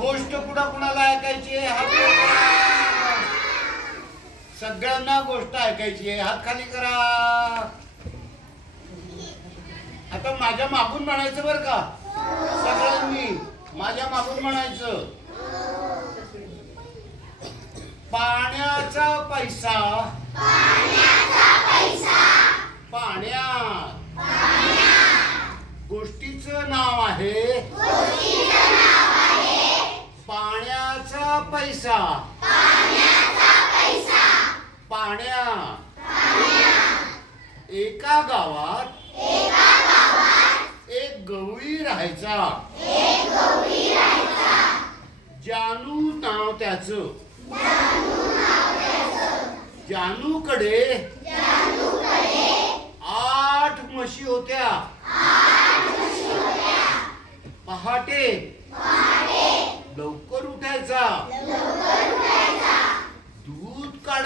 गोष्ट कुणा कुणाला ऐकायची आहे? सगळ्यांना गोष्ट ऐकायची आहे. हात खाली करा. आता माझ्या मागून म्हणायचं बरं का? सगळ्यांनी माझ्या मागून म्हणायचं. पाण्याचा पैसा पाण्यात गोष्टीचं नाव आहे पाण्याचा पैसा. पाण्या. एका गावात. एक गवळी राहायचा. जानू नाव त्याच. जानूकडे. आठ म्हशी होत्या. पहाटे.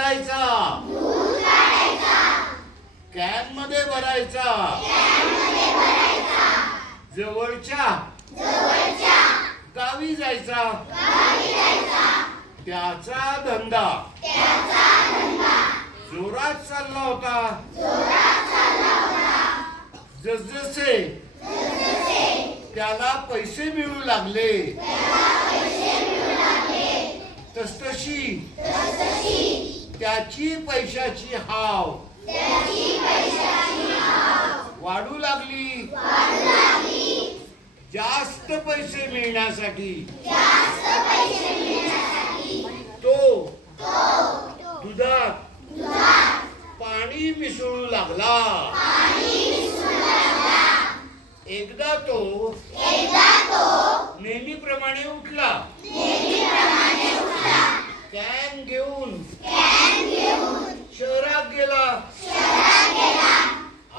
काढायचा कॅनमध्ये भरायचा. जवळच्या. गावी जायचा. त्याचा धंदा. जोरात चालला होता. जसजसे त्याला पैसे मिळू लागले. तसतशी त्याची पैशाची हाव. वाढू लागली. जास्त पैसे मिळण्यासाठी. तो दुधात पाणी मिसळू लागला. एकदा तो नेहमीप्रमाणे उठला. कॅन घेऊन. शहरात गेला.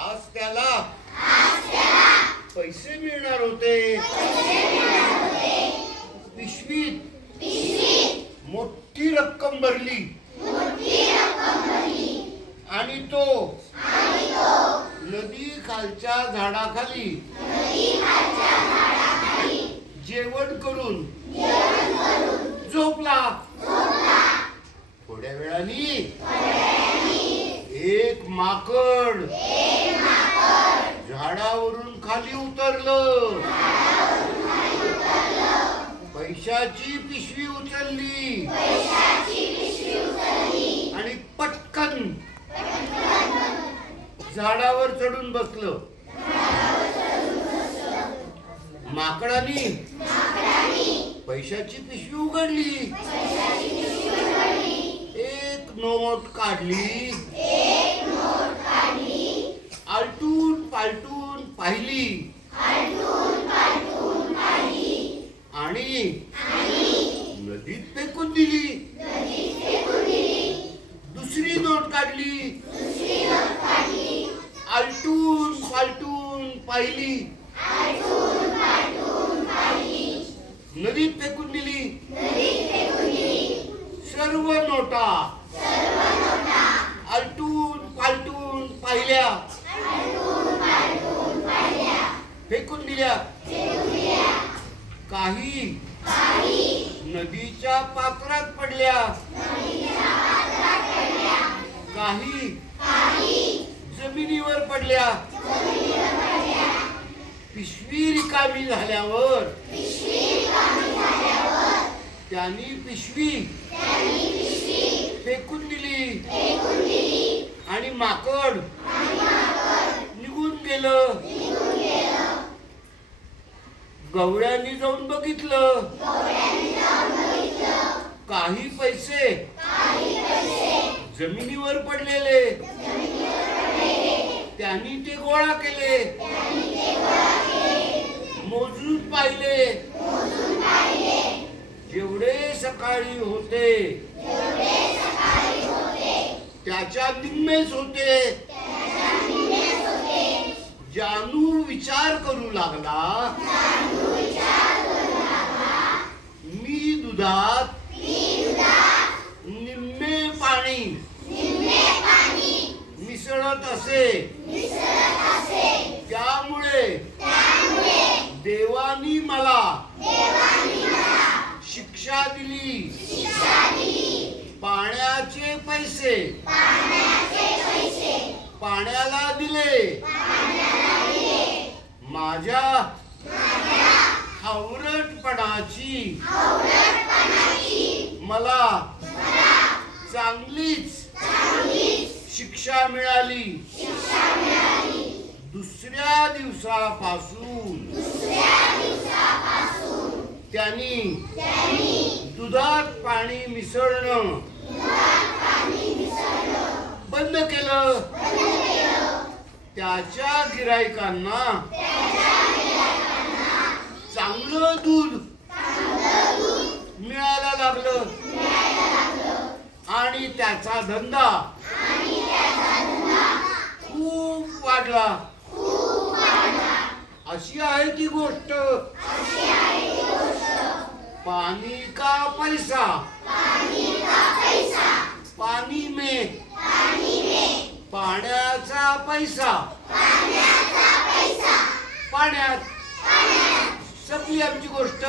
आज त्याला पैसे मिळणार होते. पिशवीत मोठी रक्कम भरली. आणि तो नदी खालच्या झाडाखाली जेवण करून झोपला. थोड्या वेळानी. एक माकड. झाडावरून खाली उतरलं. पैशाची पिशवी उचलली. आणि पटकन झाडावर चढून बसलं. माकडानी. पैशाची पिशवी उघडली. नोट काढली. आलटून पालटून पाहिली. आणि नदीत फेकून दिली. दुसरी नोट काढली. आलटून पालटून पाहिली. नदीत फेकून दिली. सर्व नोटा आलटून पालटून पाहिल्या फेकून दिल्या काही नदीच्या पात्रात पडल्या. काही जमिनीवर पडल्या. पिशवी रिकामी झाल्यावर त्यांनी पिशवी फेकून दिली. आणि माकड निघून गेलं. गवळ्यांनी जाऊन बघितलं. काही पैसे जमिनीवर पडलेले. त्यांनी ते गोळा केले. मोजून पाहिले. जेवढे सकाळी होते. त्याच्या निम्मेच होते. जानू विचार करू लागला मी दुधात निम्मे पाणी। मिसळत असे। त्यामुळे देवान देवानी मला शिक्षा दिली। पाण्याचे पैसे। पाण्याला दिले। माझ्या हावरटपणाची मला चांगलीच शिक्षा मिळाली. दुसऱ्या दिवसापासून त्यांनी दुधात पाणी मिसळणं बंद केलं. त्याच्या गिरायकांना चांगलं दूध मिळायला लागलं आणि त्याचा धंदा. खूप वाढला. अशी आहे ती गोष्ट. पाणी का पैसा? पाणी मे. पाण्याचा पैसा. पाण्यात. संपली आमची गोष्ट.